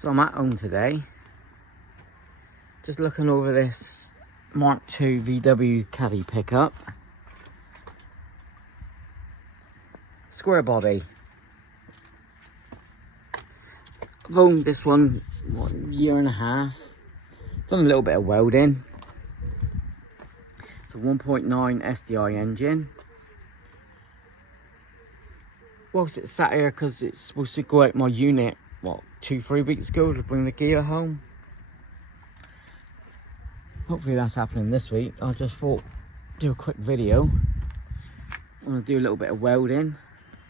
So I'm at home today, just looking over this Mark II VW Caddy pickup. Square body. I've owned this one, what, a year and a half. Done a little bit of welding. It's a 1.9 SDI engine. Whilst it's sat here because it's supposed to go out my unit, what, 2-3 weeks ago to bring the gear home. Hopefully that's happening this week. I just thought do a quick video. I'm going to do a little bit of welding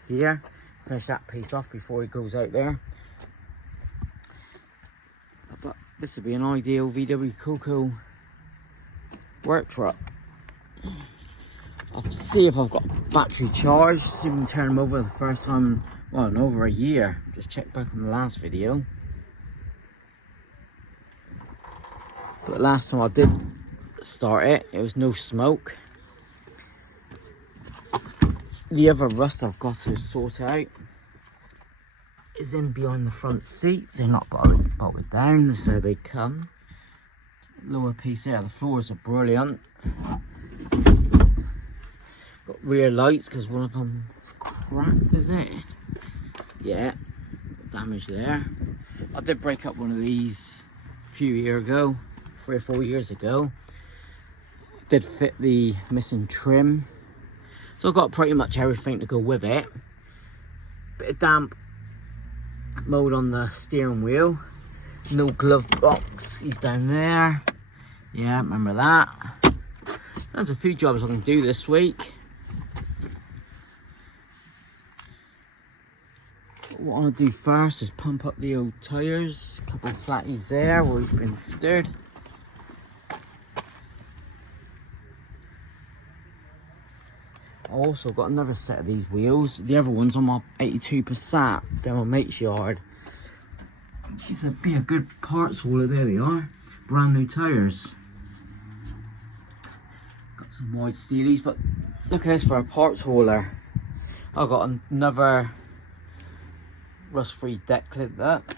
here. Finish that piece off before it goes out there. But this would be an ideal vwcoco work truck. I'll see if I've got battery charged, see if we can turn them over the first time, well, in over a year. Just check back on the last video. But the last time I did start it, it was no smoke. The other rust I've got to sort out is in behind the front seats. They're not bolted down, so they come. Lower piece there, the floors are brilliant. Got rear lights because one of them cracked, isn't it? Yeah, damage there. I did break up one of these a few years ago, 3 or 4 years ago. Did fit the missing trim, so I've got pretty much everything to go with it. Bit of damp mold on the steering wheel. No glove box, he's down there. Yeah, remember that. There's a few jobs I can do this week. What I want to do first is pump up the old tyres. A couple of flatties there where he's been stirred. I also got another set of these wheels. The other one's on my 82 Passat down my mate's yard. These would be a good parts hauler. There they are. Brand new tyres. Got some wide steelies, but look at this for a parts hauler. I've got another rust-free deck clip up.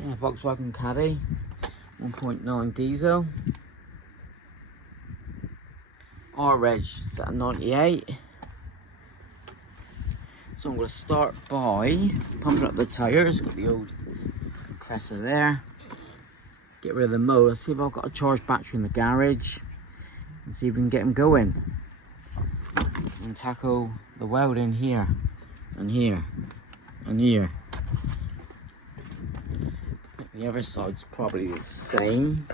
Yeah, Volkswagen Caddy, 1.9 diesel. R-Reg is at 98. So I'm going to start by pumping up the tyres. Got the old compressor there. Get rid of the motor. See if I've got a charged battery in the garage. And see if we can get them going. And tackle the welding here. And here. And here. The other side's probably the same.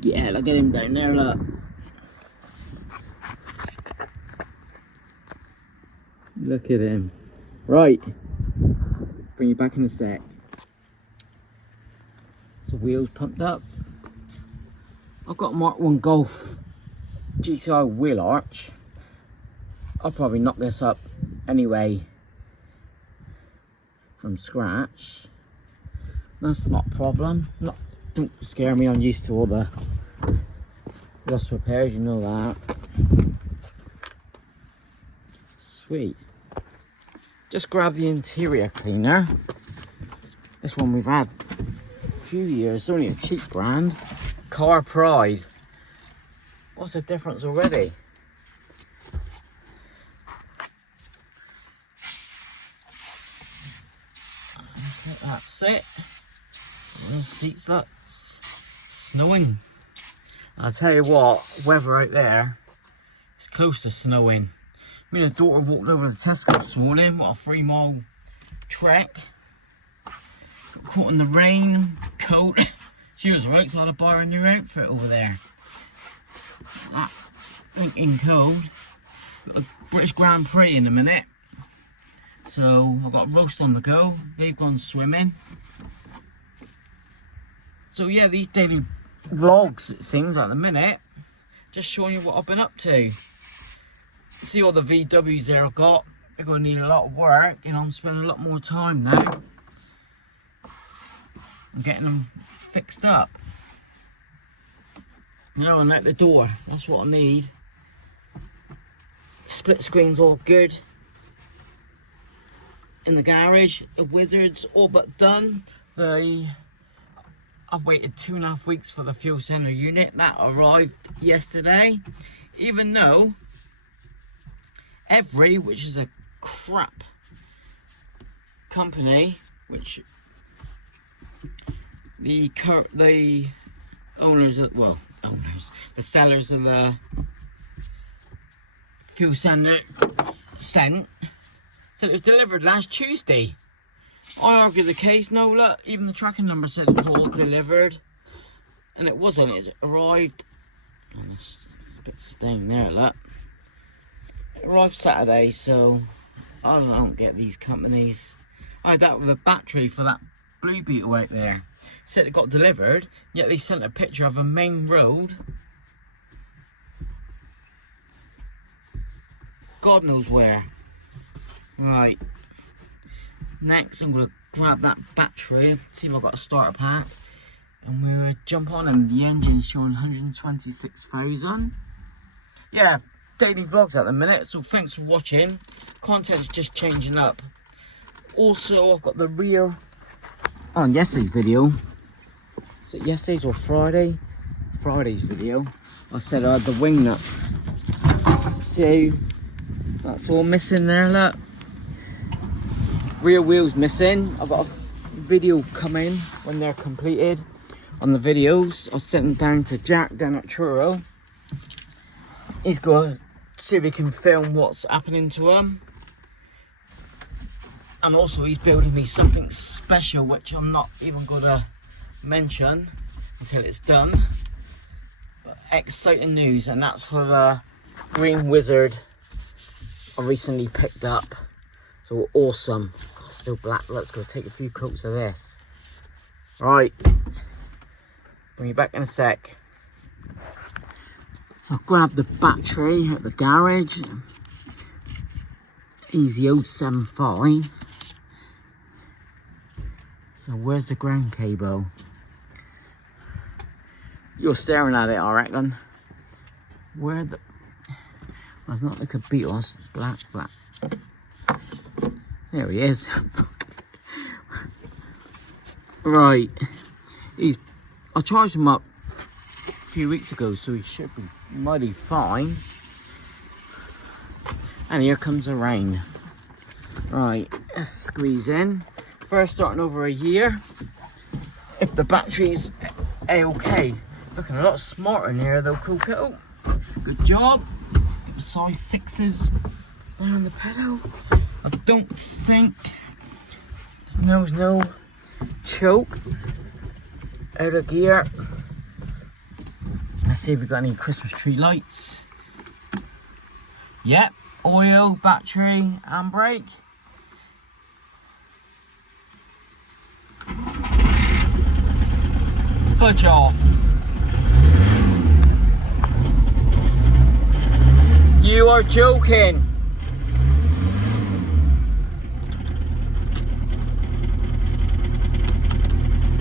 Yeah, look at him down there, look. Look at him. Right. Bring you back in a sec. So wheels pumped up. I've got a Mark I Golf GTI wheel arch. I'll probably knock this up anyway from scratch. That's not a problem. Don't scare me, I'm used to all the rust repairs, you know that. Sweet. Just grab the interior cleaner. This one we've had a few years, it's only a cheap brand. Car Pride. What's the difference already? That's it. The seats, look, snowing. I'll tell you what, weather out there, it's close to snowing. Me and the daughter walked over to Tesco this morning. What a 3-mile trek. Got caught in the rain, coat. She was right, so I had to buy her a new outfit over there. That in cold. Got the British Grand Prix in a minute. So I've got a roast on the go. They've gone swimming. So yeah, these daily vlogs, it seems at the minute, just showing you what I've been up to. See all the VWs there I've got. They're going to need a lot of work, and I'm spending a lot more time now. I'm getting them fixed up. No, and out the door. That's what I need. Split screen's all good. in the garage. The Wizard's all but done. I've waited 2.5 weeks for the fuel center unit. That arrived yesterday. Even though which is a crap company, which the the sellers of the fuel center sent, said it was delivered last Tuesday. I argued the case. No, look, even the tracking number said it was all delivered, and it wasn't. It arrived, and there's a bit stained there, look. It arrived Saturday, so I don't get these companies. I had that with a battery for that Blue Beetle out there. Said it got delivered, yet they sent a picture of a main road. God knows where. Right. Next, I'm going to grab that battery, see if I've got a starter pack, and we're going to jump on, and the engine's showing 126,000. Yeah, daily vlogs at the minute, so thanks for watching. Content's just changing up. Also, I've got the rear on yesterday's video. Is it yesterday's or Friday? Friday's video. I said I had the wing nuts. So that's all missing there, look. Rear wheels missing. I've got a video coming when they're completed on the videos. I'll send them down to Jack down at Truro. He's going to see if he can film what's happening to them. And also he's building me something special, which I'm not even going to mention until it's done. But exciting news, and that's for the Green Wizard I recently picked up. So awesome. God, still black. Let's go take a few coats of this. Right. Bring you back in a sec. So I grabbed the battery at the garage. Easy old 7.5. So where's the ground cable? You're staring at it, I reckon. Where the... Well, it's not like a Beetle, it's black. There he is. Right. I charged him up a few weeks ago, so he should be mighty fine. And here comes the rain. Right, let's squeeze in. First starting over a year. If the battery's A-OK. Looking a lot smarter in here though, Coco. Good job. Get the size 6s down the pedal. I don't think there's no choke out of gear. Let's see if we've got any Christmas tree lights. Yep, oil, battery, and brake. Fudge off. You are joking.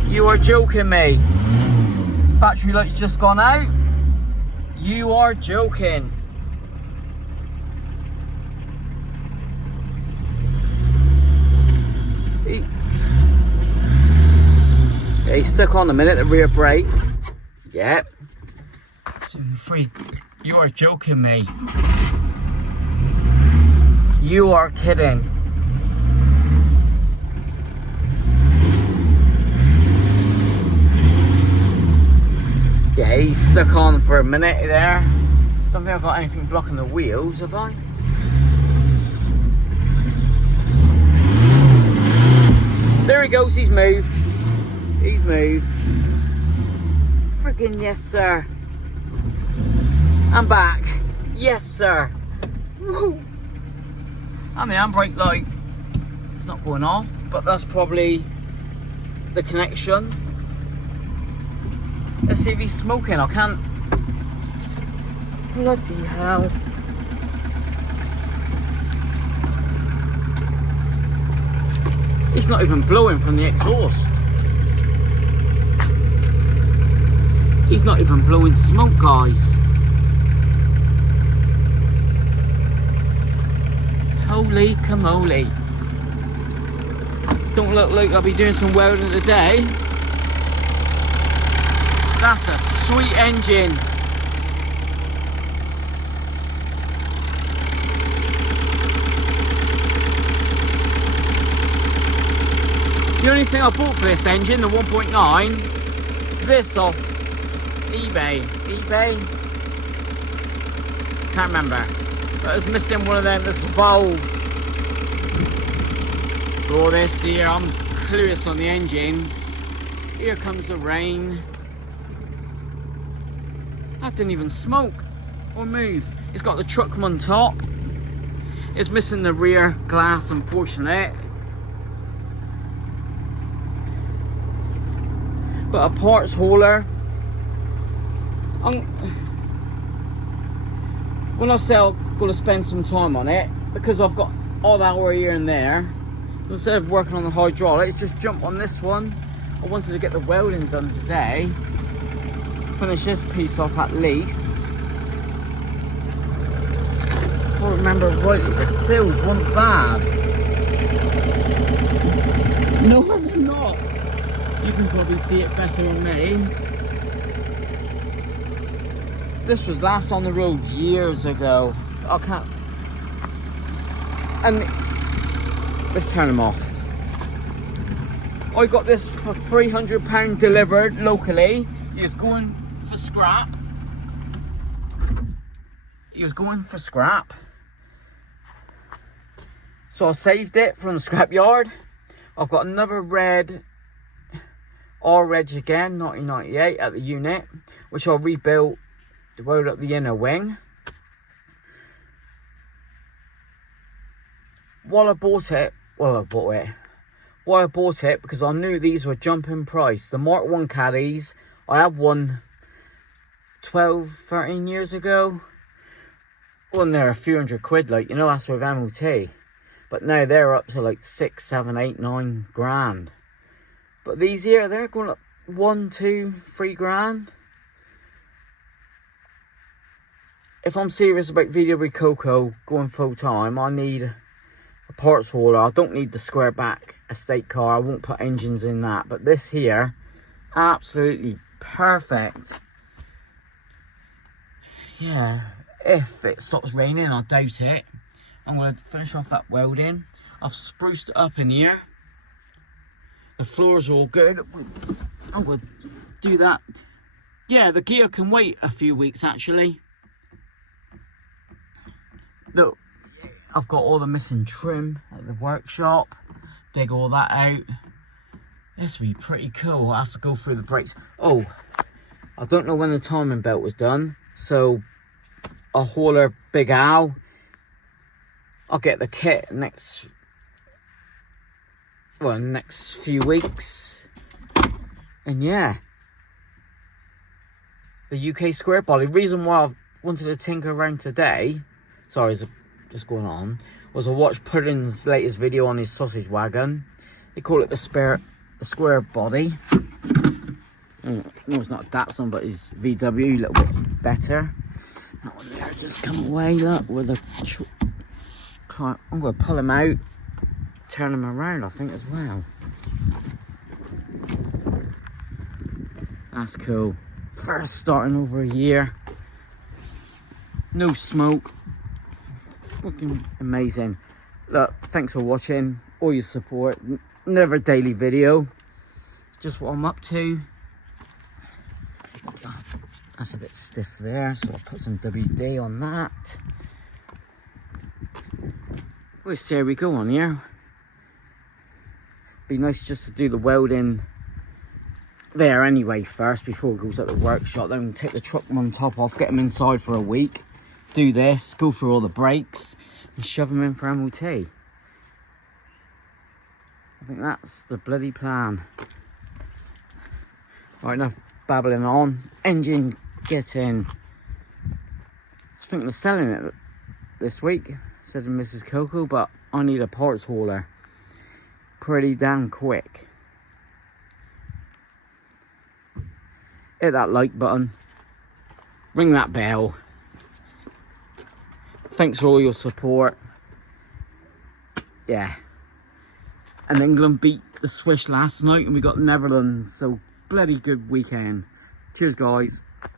You are joking me. Battery light's just gone out. You are joking. Okay, stuck on a minute, the rear brakes. Yep. 2, 3. You are joking me. You are kidding. Yeah, he's stuck on for a minute there. Don't think I've got anything blocking the wheels, have I? There he goes, he's moved. He's moved. Friggin' yes, sir. I'm back. Yes, sir. Woo. And the handbrake light, it's not going off, but that's probably the connection. Let's see if he's smoking. I can't. Bloody hell. He's not even blowing from the exhaust. He's not even blowing smoke, guys. Holy camole. Don't look like I'll be doing some welding today. That's a sweet engine. The only thing I bought for this engine, the 1.9, this off eBay. Can't remember. But I was missing one of them little valves. For all this here, I'm clueless on the engines. Here comes the rain. That didn't even smoke or move. It's got the truck on top. It's missing the rear glass, unfortunately. But a parts hauler. When I say I'm going to spend some time on it, because I've got odd hour here and there, instead of working on the hydraulics, just jump on this one. I wanted to get the welding done today. Finish this piece off at least. If I remember rightly, the seals weren't bad. No, they're not. You can probably see it better than me. This was last on the road years ago. I can't. And let's turn them off. I got this for £300 delivered locally. He was going for scrap. So I saved it from the scrapyard. I've got another red R-Reg again, 1998 at the unit, which I rebuilt to weld up the inner wing. Why I bought it because I knew these were jumping price. The Mark 1 Caddies, I had one 12-13 years ago. Well, they're a few £100, like, you know, that's with MOT. But now they're up to like 6, 7, 8, 9 grand. But these here, they're going up 1, 2, 3 grand. If I'm serious about vwcoco going full time, I need a parts hauler. I don't need the square back estate car. I won't put engines in that. But this here, absolutely perfect. Yeah, if it stops raining, I doubt it. I'm going to finish off that welding. I've spruced it up in here. The floors are all good. I'm going to do that. Yeah, the gear can wait a few weeks actually. Look, I've got all the missing trim at the workshop. Dig all that out. This will be pretty cool. I have to go through the brakes. Oh, I don't know when the timing belt was done. So, a hauler Big Al. I'll get the kit next few weeks. And yeah. The UK square body. Reason why I wanted to tinker around today, sorry, just going on, was I watched Puddin's latest video on his sausage wagon. They call it the square body. No, it's not a Datsun, but his VW, a little bit better. That one there just come away, look, with a... I'm going to pull him out, turn him around, I think, as well. That's cool. First starting over a year. No smoke. Looking amazing. Look, thanks for watching. All your support. Never a daily video. Just what I'm up to. That's a bit stiff there, so I'll put some WD on that. We'll see how we go on here. Be nice just to do the welding there anyway first before it goes at the workshop. Then take the truck on top off, get them inside for a week, do this, go through all the brakes and shove them in for MOT. I think that's the bloody plan. Right, enough babbling on. Engine, get in. I think they're selling it this week instead of Mrs. Coco, but I need a parts hauler pretty damn quick. Hit that like button, ring that bell. Thanks for all your support. Yeah, And England beat the Swiss last night and we got Netherlands. So bloody good weekend. Cheers guys.